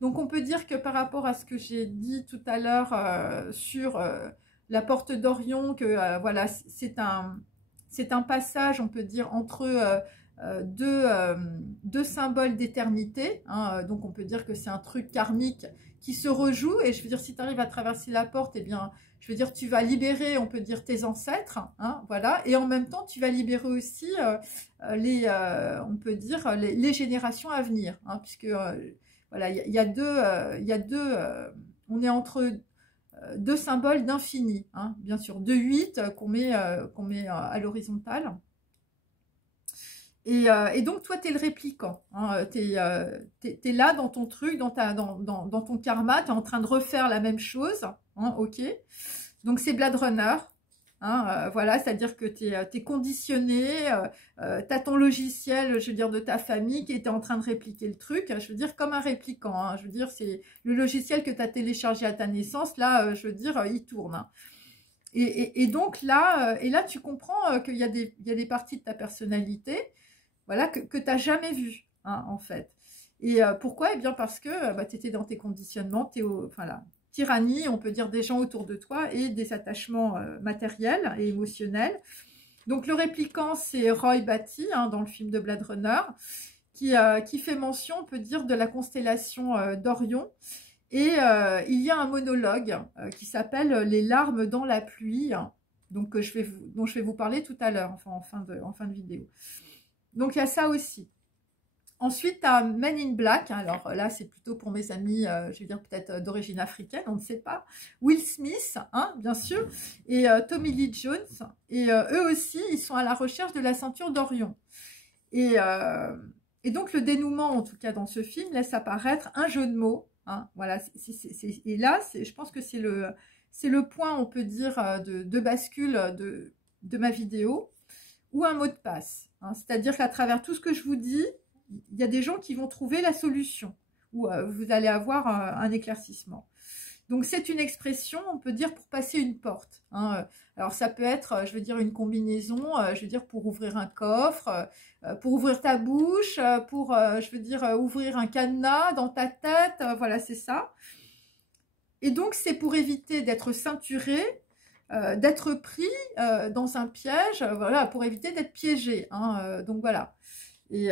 Donc, on peut dire que par rapport à ce que j'ai dit tout à l'heure sur la porte d'Orion, que voilà, c'est un passage, on peut dire, entre deux symboles d'éternité. Hein, donc, on peut dire que c'est un truc karmique qui se rejoue. Et je veux dire, si tu arrives à traverser la porte, eh bien, je veux dire, tu vas libérer, on peut dire, tes ancêtres. Hein, voilà. Et en même temps, tu vas libérer aussi on peut dire, les générations à venir. Hein, puisque, voilà, il y a deux, on est entre deux symboles d'infini. Hein, bien sûr, de 8 qu'on met à l'horizontale. Et donc, toi, tu es le répliquant. Hein, tu es là dans ton truc, dans ton karma, tu es en train de refaire la même chose. Hein, ok. Donc, c'est Blade Runner. Hein, voilà, c'est-à-dire que tu es conditionné, tu as ton logiciel, je veux dire, de ta famille qui était en train de répliquer le truc. Je veux dire, comme un répliquant. Hein, je veux dire, c'est le logiciel que tu as téléchargé à ta naissance. Là, je veux dire, il tourne. Hein. Et donc, là, tu comprends qu'il y a des parties de ta personnalité, voilà, que tu n'as jamais vu, hein, en fait. Et pourquoi? Eh bien, parce que tu étais dans tes conditionnements, voilà, tyrannie, on peut dire, des gens autour de toi et des attachements matériels et émotionnels. Donc, le répliquant, c'est Roy Batty, hein, dans le film de Blade Runner, qui fait mention, on peut dire, de la constellation d'Orion. Et il y a un monologue qui s'appelle « Les larmes dans la pluie », donc, dont je vais vous parler tout à l'heure, enfin, en fin de vidéo. Donc, il y a ça aussi. Ensuite, tu as Men in Black. Alors là, c'est plutôt pour mes amis, je vais dire peut-être d'origine africaine, on ne sait pas. Will Smith, hein, bien sûr, et Tommy Lee Jones. Et eux aussi, ils sont à la recherche de la ceinture d'Orion. Et donc, le dénouement, en tout cas dans ce film, laisse apparaître un jeu de mots. Hein, voilà, et là, je pense que c'est le point, on peut dire, de bascule de ma vidéo, ou un mot de passe. Hein, c'est-à-dire qu'à travers tout ce que je vous dis, il y a des gens qui vont trouver la solution, ou vous allez avoir un éclaircissement. Donc, c'est une expression, on peut dire, pour passer une porte. Hein. Alors, ça peut être, je veux dire, une combinaison, je veux dire, pour ouvrir un coffre, pour ouvrir ta bouche, pour, je veux dire, ouvrir un cadenas dans ta tête, voilà, c'est ça. Et donc, c'est pour éviter d'être ceinturé, d'être pris dans un piège, voilà, pour éviter d'être piégé. Hein, donc, voilà. Et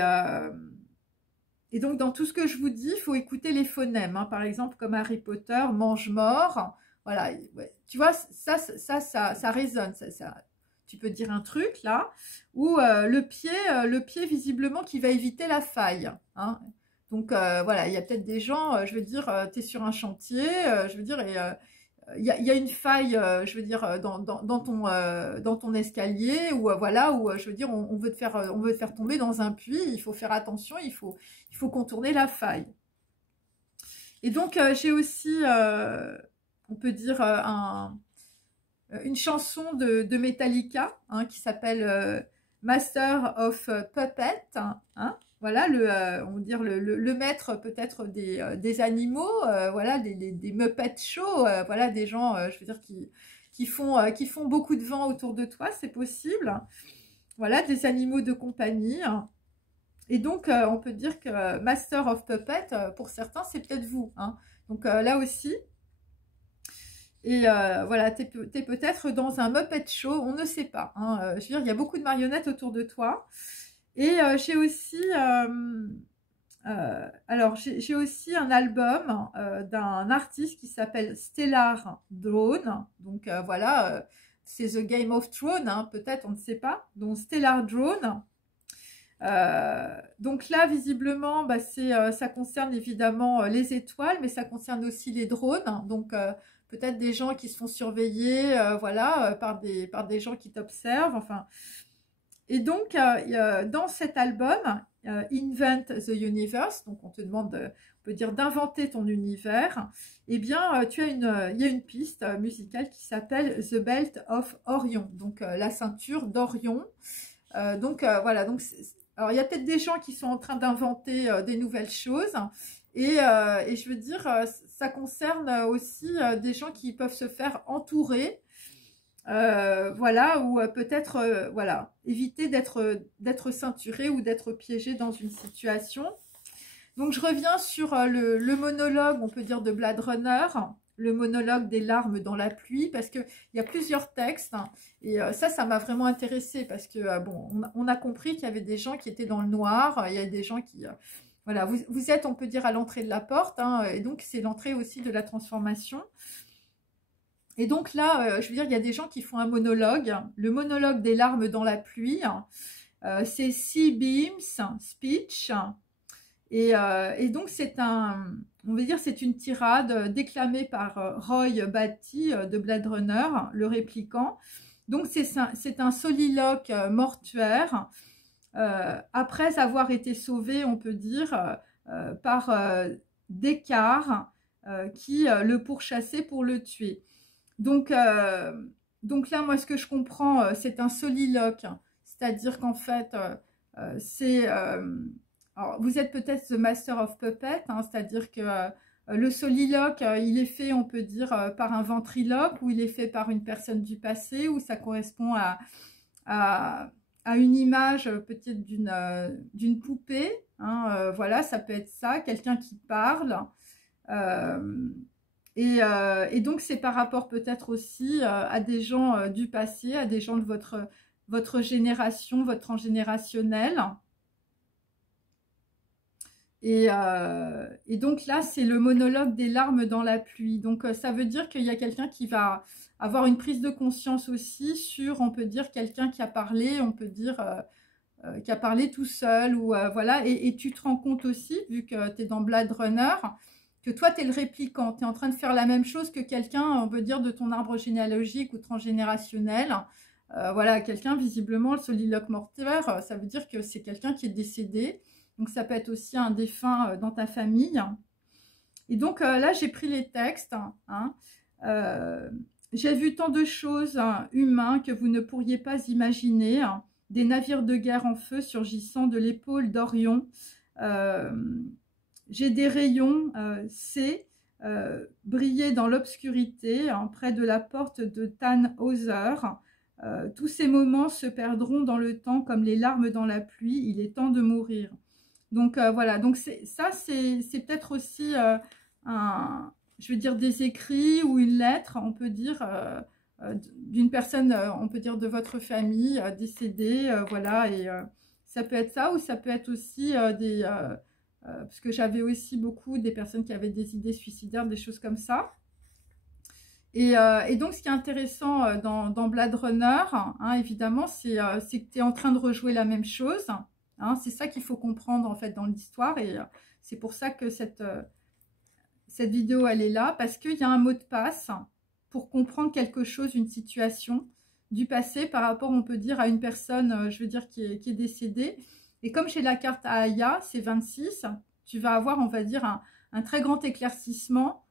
donc, dans tout ce que je vous dis, il faut écouter les phonèmes. Hein, par exemple, comme Harry Potter, mange-mort. Voilà, ouais. Tu vois, ça résonne. Tu peux dire un truc, là, ou le pied, visiblement, qui va éviter la faille. Hein. Donc, voilà, il y a peut-être des gens, je veux dire, tu es sur un chantier, je veux dire, et il y a une faille, je veux dire, dans ton escalier, ou voilà, où je veux dire, on veut te faire tomber dans un puits, il faut faire attention, il faut contourner la faille. Et donc, j'ai aussi, on peut dire, une chanson de Metallica, hein, qui s'appelle Master of Puppet, hein, voilà, on va dire le maître peut-être des animaux, voilà, des Muppet Show, voilà, des gens, je veux dire, qui font beaucoup de vent autour de toi, c'est possible, voilà, des animaux de compagnie. Et donc, on peut dire que Master of Puppet, pour certains, c'est peut-être vous. Hein. Donc, là aussi, et voilà, tu es peut-être dans un Muppet Show, on ne sait pas. Hein. Je veux dire, il y a beaucoup de marionnettes autour de toi. Et j'ai aussi, j'ai aussi un album d'un artiste qui s'appelle Stellar Drone. Donc voilà, c'est The Game of Thrones, hein, peut-être, on ne sait pas. Donc Stellar Drone. Donc là, visiblement, bah, ça concerne évidemment les étoiles, mais ça concerne aussi les drones. Donc peut-être des gens qui se font surveiller, voilà, par des gens qui t'observent. Enfin. Et donc, dans cet album, Invent the Universe, donc on te demande, on peut dire, d'inventer ton univers, eh bien, il y a une piste musicale qui s'appelle The Belt of Orion, donc la ceinture d'Orion. Donc, voilà, donc, alors il y a peut-être des gens qui sont en train d'inventer des nouvelles choses, et je veux dire, ça concerne aussi des gens qui peuvent se faire entourer, voilà, ou peut-être, voilà, éviter d'être ceinturé ou d'être piégé dans une situation. Donc, je reviens sur le monologue, on peut dire, de Blade Runner, le monologue des larmes dans la pluie, parce qu'il y a plusieurs textes, hein, et ça m'a vraiment intéressée, parce que, bon, on a compris qu'il y avait des gens qui étaient dans le noir, il y a des gens qui... voilà, vous êtes, on peut dire, à l'entrée de la porte, hein, et donc c'est l'entrée aussi de la transformation. Et donc là, je veux dire, il y a des gens qui font un monologue, le monologue des larmes dans la pluie, c'est Sea Beams Speech, et donc c'est on va dire, c'est une tirade déclamée par Roy Batty de Blade Runner, le répliquant. Donc c'est un soliloque mortuaire, après avoir été sauvé, on peut dire, par Descartes, qui le pourchassait pour le tuer. Donc là, moi, ce que je comprends, c'est un soliloque. C'est-à-dire qu'en fait, alors, vous êtes peut-être The Master of Puppet, hein, c'est-à-dire que le soliloque, il est fait, on peut dire, par un ventriloque, ou il est fait par une personne du passé, ou ça correspond à une image peut-être d'une poupée. Hein, voilà, ça peut être ça, quelqu'un qui parle. Et donc, c'est par rapport peut-être aussi à des gens du passé, à des gens de votre génération, votre transgénérationnel. Et donc là, c'est le monologue des larmes dans la pluie. Donc, ça veut dire qu'il y a quelqu'un qui va avoir une prise de conscience aussi sur, on peut dire, quelqu'un qui a parlé, on peut dire, qui a parlé tout seul. Ou voilà. Et tu te rends compte aussi, vu que tu es dans Blade Runner, que toi, tu es le répliquant, tu es en train de faire la même chose que quelqu'un, on peut dire, de ton arbre généalogique ou transgénérationnel. Voilà, quelqu'un, visiblement, le soliloque mortuaire, ça veut dire que c'est quelqu'un qui est décédé. Donc, ça peut être aussi un défunt dans ta famille. Et donc, là, j'ai pris les textes. Hein. J'ai vu tant de choses humaines que vous ne pourriez pas imaginer. Des navires de guerre en feu surgissant de l'épaule d'Orion. J'ai des rayons briller dans l'obscurité, hein, près de la porte de Tannhauser. Tous ces moments se perdront dans le temps comme les larmes dans la pluie. Il est temps de mourir. Donc voilà, donc ça c'est peut-être aussi je veux dire, des écrits ou une lettre, on peut dire, d'une personne, on peut dire de votre famille décédée, voilà, et ça peut être ça, ou ça peut être aussi parce que j'avais aussi beaucoup des personnes qui avaient des idées suicidaires, des choses comme ça. Et donc, ce qui est intéressant dans Blade Runner, hein, évidemment, c'est que tu es en train de rejouer la même chose. Hein, c'est ça qu'il faut comprendre, en fait, dans l'histoire. Et c'est pour ça que cette vidéo, elle est là. Parce qu'il y a un mot de passe pour comprendre quelque chose, une situation du passé par rapport, on peut dire, à une personne, je veux dire, qui est décédée. Et comme chez la carte Aya, c'est 26, tu vas avoir, on va dire, un très grand éclaircissement.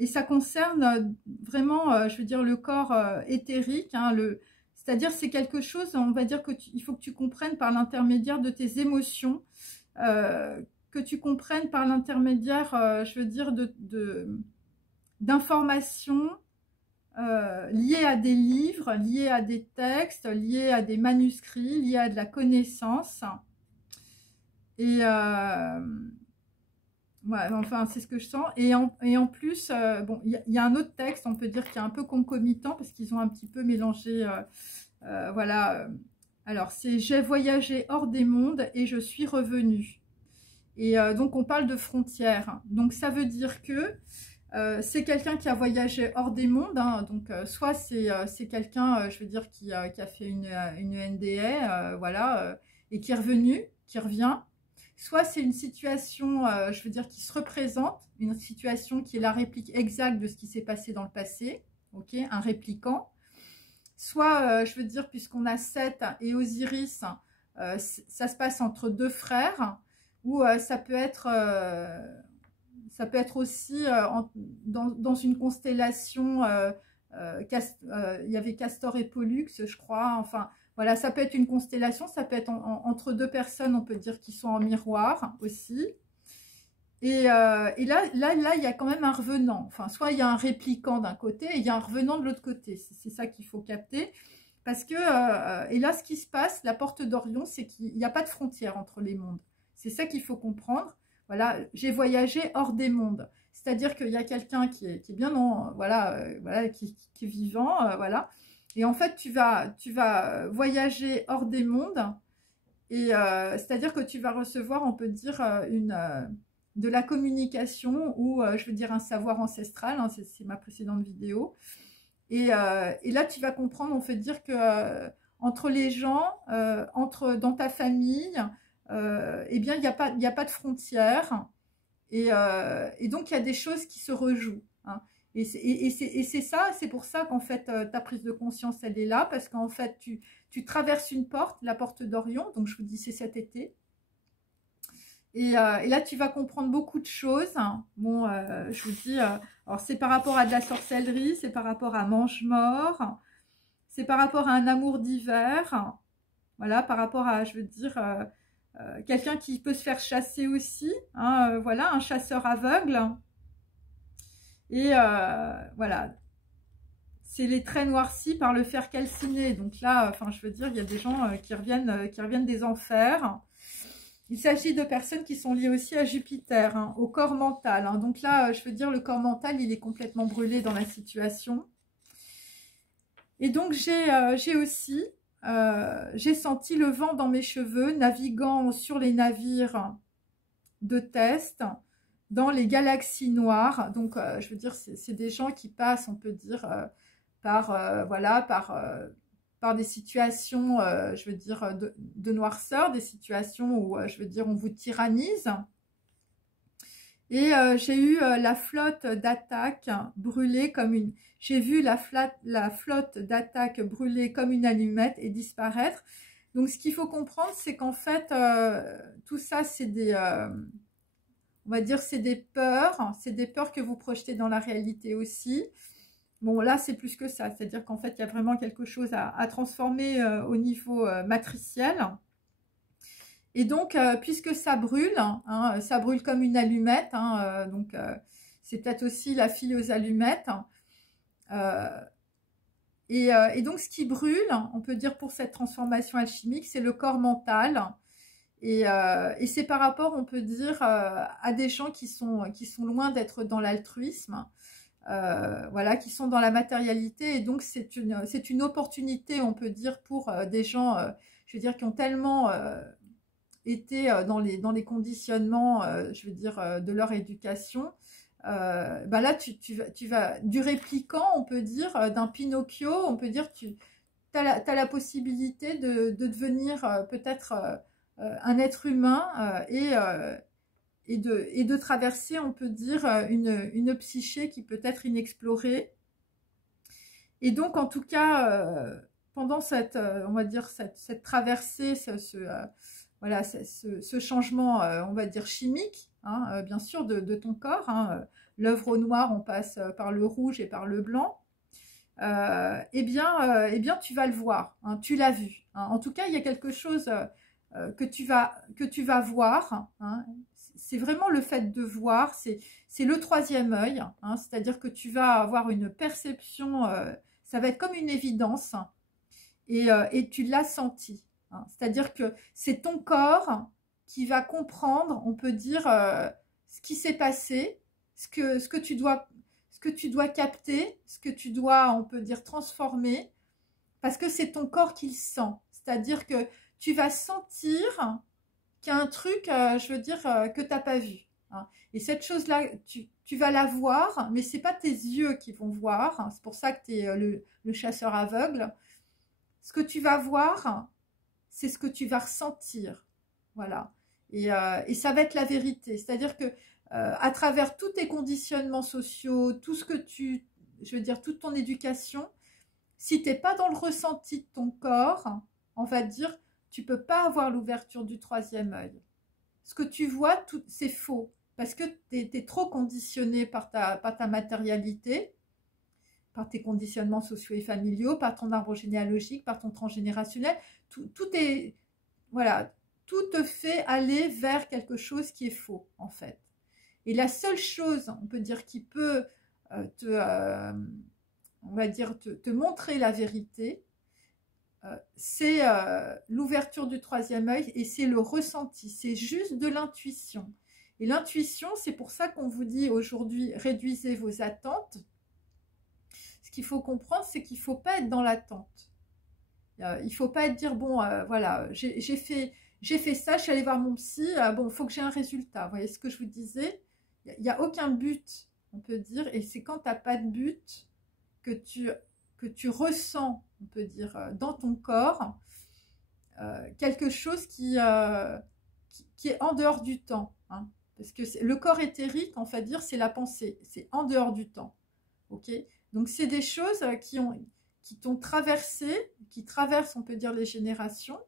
Et ça concerne vraiment, je veux dire, le corps éthérique. Hein, c'est-à-dire, c'est quelque chose, on va dire, il faut que tu comprennes par l'intermédiaire de tes émotions, que tu comprennes par l'intermédiaire, je veux dire, d'informations liées à des livres, liées à des textes, liées à des manuscrits, liées à de la connaissance. Et ouais, enfin, c'est ce que je sens. Et en plus, bon, il y a un autre texte, on peut dire, qui est un peu concomitant, parce qu'ils ont un petit peu mélangé, voilà. Alors, c'est « J'ai voyagé hors des mondes et je suis revenu ». Et donc, on parle de frontières. Donc, ça veut dire que c'est quelqu'un qui a voyagé hors des mondes. Hein, donc, soit c'est quelqu'un, je veux dire, qui a fait une NDA, voilà, et qui est revenu, qui revient. Soit c'est une situation, je veux dire, qui se représente, une situation qui est la réplique exacte de ce qui s'est passé dans le passé, ok, un répliquant. Soit, je veux dire, puisqu'on a Seth et Osiris, ça se passe entre deux frères, ou ça peut être aussi dans une constellation, il y avait Castor et Pollux, je crois, enfin... Voilà, ça peut être une constellation, ça peut être entre deux personnes, on peut dire, qui sont en miroir aussi. Et là, il y a quand même un revenant. Enfin, soit il y a un répliquant d'un côté et il y a un revenant de l'autre côté. C'est ça qu'il faut capter. Parce que, et là, ce qui se passe, la porte d'Orion, c'est qu'il n'y a pas de frontière entre les mondes. C'est ça qu'il faut comprendre. Voilà, j'ai voyagé hors des mondes. C'est-à-dire qu'il y a quelqu'un qui est bien, voilà, qui est vivant, voilà. Et en fait, tu vas voyager hors des mondes, et c'est-à-dire que tu vas recevoir, on peut dire, de la communication ou, je veux dire, un savoir ancestral. Hein, c'est ma précédente vidéo. Et là, tu vas comprendre, on fait dire que entre les gens, dans ta famille, eh bien, il n'y a pas de frontières. Et donc, il y a des choses qui se rejouent. Hein. Et c'est ça, c'est pour ça qu'en fait, ta prise de conscience, elle est là, parce qu'en fait, tu traverses une porte, la porte d'Orion, donc je vous dis, c'est cet été. Et là, tu vas comprendre beaucoup de choses. Hein. Bon, je vous dis, alors c'est par rapport à de la sorcellerie, c'est par rapport à mange-mort, c'est par rapport à un amour d'hiver, voilà, par rapport à, je veux dire... quelqu'un qui peut se faire chasser aussi, hein, voilà, un chasseur aveugle. Et voilà, c'est les traits noircis par le fer calciné. Donc là, enfin, je veux dire, il y a des gens qui reviennent des enfers. Il s'agit de personnes qui sont liées aussi à Jupiter, hein, au corps mental. Hein. Donc là, je veux dire, le corps mental, il est complètement brûlé dans la situation. Et donc, j'ai aussi... j'ai senti le vent dans mes cheveux, naviguant sur les navires de test, dans les galaxies noires. Donc, je veux dire, c'est des gens qui passent, on peut dire, voilà, par des situations, je veux dire, de noirceur, des situations où, je veux dire, on vous tyrannise. Et j'ai eu la flotte d'attaque brûlée comme une... J'ai vu la flotte d'attaque brûler comme une allumette et disparaître. Donc, ce qu'il faut comprendre, c'est qu'en fait, tout ça, c'est des... on va dire, c'est des peurs. C'est des peurs que vous projetez dans la réalité aussi. Bon, là, c'est plus que ça. C'est-à-dire qu'en fait, il y a vraiment quelque chose à transformer au niveau matriciel. Et donc, puisque ça brûle, hein, ça brûle comme une allumette, hein, donc c'est peut-être aussi la fille aux allumettes. Et donc, ce qui brûle, on peut dire pour cette transformation alchimique, c'est le corps mental. Et c'est par rapport, on peut dire, à des gens qui sont loin d'être dans l'altruisme, voilà, qui sont dans la matérialité. Et donc, c'est une opportunité, on peut dire, pour des gens, je veux dire, qui ont tellement été dans les conditionnements, je veux dire, de leur éducation. Bah là, tu vas du répliquant, on peut dire, d'un Pinocchio, on peut dire, tu as la possibilité de devenir peut-être un être humain et de traverser, on peut dire, une psyché qui peut être inexplorée. Et donc, en tout cas, pendant cette, on va dire, cette traversée, voilà, ce changement, on va dire, chimique, hein, bien sûr, de ton corps, hein, l'œuvre au noir, on passe par le rouge et par le blanc, eh bien, tu vas le voir, hein, tu l'as vu. Hein. En tout cas, il y a quelque chose que tu vas voir. Hein. C'est vraiment le fait de voir, c'est le troisième œil, hein, c'est-à-dire que tu vas avoir une perception, ça va être comme une évidence, et tu l'as senti. Hein. C'est-à-dire que c'est ton corps qui va comprendre, on peut dire, ce qui s'est passé, ce que tu dois capter, ce que tu dois, on peut dire, transformer, parce que c'est ton corps qui le sent. C'est-à-dire que tu vas sentir qu'il y a un truc, je veux dire, que tu n'as pas vu. Hein. Et cette chose-là, tu vas la voir, mais ce n'est pas tes yeux qui vont voir. Hein. C'est pour ça que tu es le chasseur aveugle. Ce que tu vas voir, c'est ce que tu vas ressentir. Voilà. Et ça va être la vérité. C'est-à-dire que à travers tous tes conditionnements sociaux, tout ce que je veux dire, toute ton éducation, si tu n'es pas dans le ressenti de ton corps, on va dire, tu ne peux pas avoir l'ouverture du troisième œil. Ce que tu vois, c'est faux. Parce que tu es trop conditionné par ta matérialité, par tes conditionnements sociaux et familiaux, par ton arbre généalogique, par ton transgénérationnel. Tout est... Voilà. Tout te fait aller vers quelque chose qui est faux, en fait. Et la seule chose, on peut dire, qui peut on va dire, te montrer la vérité, c'est l'ouverture du troisième œil et c'est le ressenti, c'est juste de l'intuition. Et l'intuition, c'est pour ça qu'on vous dit aujourd'hui, réduisez vos attentes. Ce qu'il faut comprendre, c'est qu'il ne faut pas être dans l'attente. Il ne faut pas être dire, bon, voilà, j'ai fait ça, je suis allée voir mon psy, bon, il faut que j'ai un résultat. Vous voyez ce que je vous disais? Il n'y a aucun but, on peut dire, et c'est quand tu n'as pas de but que tu ressens, on peut dire, dans ton corps, quelque chose qui est en dehors du temps. Hein, parce que le corps éthérique, on va dire, c'est la pensée, c'est en dehors du temps. Ok? Donc, c'est des choses qui t'ont traversé, qui traversent, on peut dire, les générations,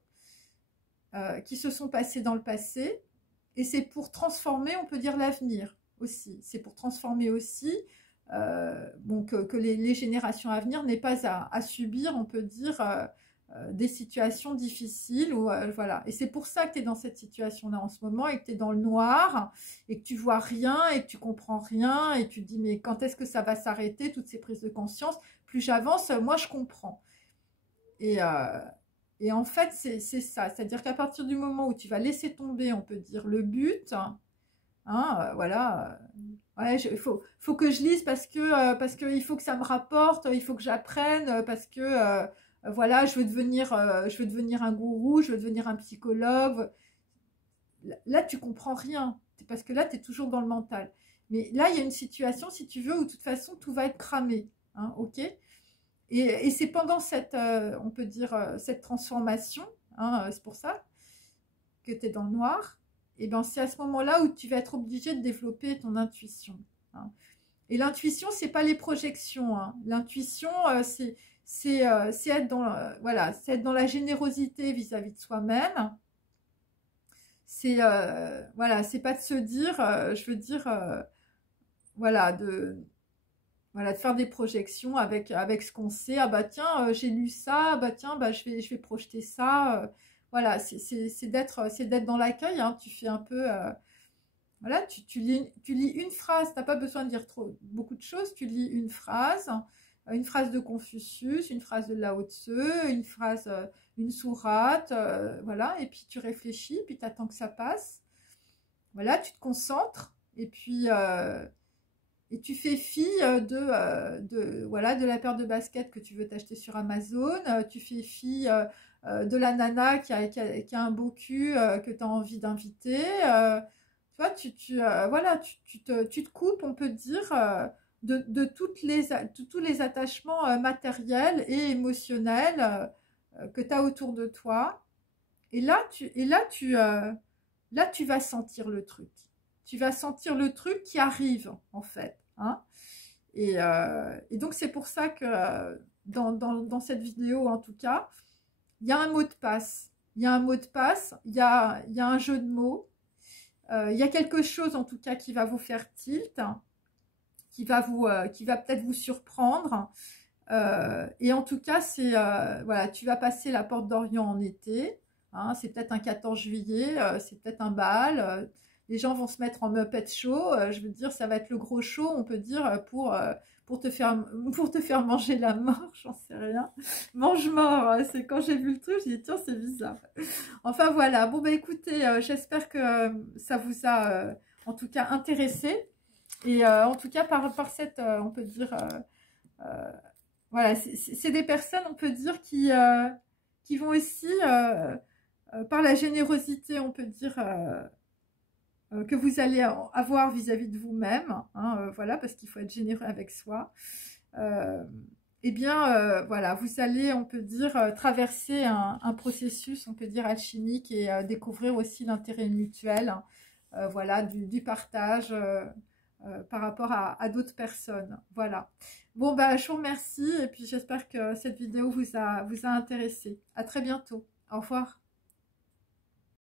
qui se sont passées dans le passé, et c'est pour transformer, on peut dire, l'avenir aussi. C'est pour transformer aussi bon, que les générations à venir n'aient pas à subir, on peut dire, des situations difficiles. Voilà. Et c'est pour ça que tu es dans cette situation-là en ce moment et que tu es dans le noir et que tu vois rien et que tu comprends rien et tu te dis mais quand est-ce que ça va s'arrêter, toutes ces prises de conscience? Plus j'avance, moi je comprends. Et en fait, c'est ça. C'est-à-dire qu'à partir du moment où tu vas laisser tomber, on peut dire, le but, hein, voilà. Ouais, il faut que je lise parce que il faut que ça me rapporte, il faut que j'apprenne, parce que voilà, je veux devenir un gourou, je veux devenir un psychologue. Là, tu comprends rien, parce que là, tu es toujours dans le mental. Mais là, il y a une situation, si tu veux, où de toute façon, tout va être cramé. Hein, ok? Et c'est pendant cette, on peut dire, cette transformation, hein, c'est pour ça que tu es dans le noir, et bien c'est à ce moment-là où tu vas être obligé de développer ton intuition. Hein. Et l'intuition, c'est pas les projections. Hein. L'intuition, c'est être dans, voilà, c'est être dans la générosité vis-à-vis de soi-même. C'est voilà, c'est pas de se dire, je veux dire, voilà, de faire des projections avec ce qu'on sait. Ah bah tiens, j'ai lu ça, bah tiens, bah je vais projeter ça. Voilà, c'est d'être dans l'accueil. Hein. Tu fais un peu, voilà, tu lis une phrase. T'as pas besoin de dire beaucoup de choses. Tu lis une phrase. une phrase de Confucius, une phrase de Lao Tzu, une phrase, une sourate, voilà, et puis tu réfléchis, puis tu attends que ça passe. Voilà, tu te concentres, et puis et tu fais fi voilà, de la paire de baskets que tu veux t'acheter sur Amazon, tu fais fi de la nana qui a un beau cul que tu as envie d'inviter. Tu vois, voilà, tu te coupes, on peut dire, de tous les attachements matériels et émotionnels que tu as autour de toi. Et là, tu vas sentir le truc. Tu vas sentir le truc qui arrive, en fait. Hein. Et donc, c'est pour ça que dans cette vidéo, en tout cas, il y a un mot de passe. Il y a un mot de passe, il y a un jeu de mots. Il y a quelque chose, en tout cas, qui va vous faire tilt, qui va peut-être vous surprendre. Et en tout cas, c'est voilà, tu vas passer la porte d'Orient en été. Hein, c'est peut-être un 14 juillet, c'est peut-être un bal. Les gens vont se mettre en Muppet Show. Je veux dire, ça va être le gros show, on peut dire, pour te faire manger la mort, j'en sais rien. Mange-mort, c'est quand j'ai vu le truc, j'ai dit tiens, c'est bizarre. Enfin voilà, bon bah écoutez, j'espère que ça vous a en tout cas intéressé. Et en tout cas, par cette, on peut dire, voilà, c'est des personnes, on peut dire, qui vont aussi, par la générosité, on peut dire, que vous allez avoir vis-à-vis de vous-même, hein, voilà, parce qu'il faut être généreux avec soi, eh bien, voilà, vous allez, on peut dire, traverser un processus, on peut dire, alchimique et découvrir aussi l'intérêt mutuel, voilà, du partage par rapport à d'autres personnes. Voilà. Bon, bah, je vous remercie et puis j'espère que cette vidéo vous a intéressé. À très bientôt. Au revoir.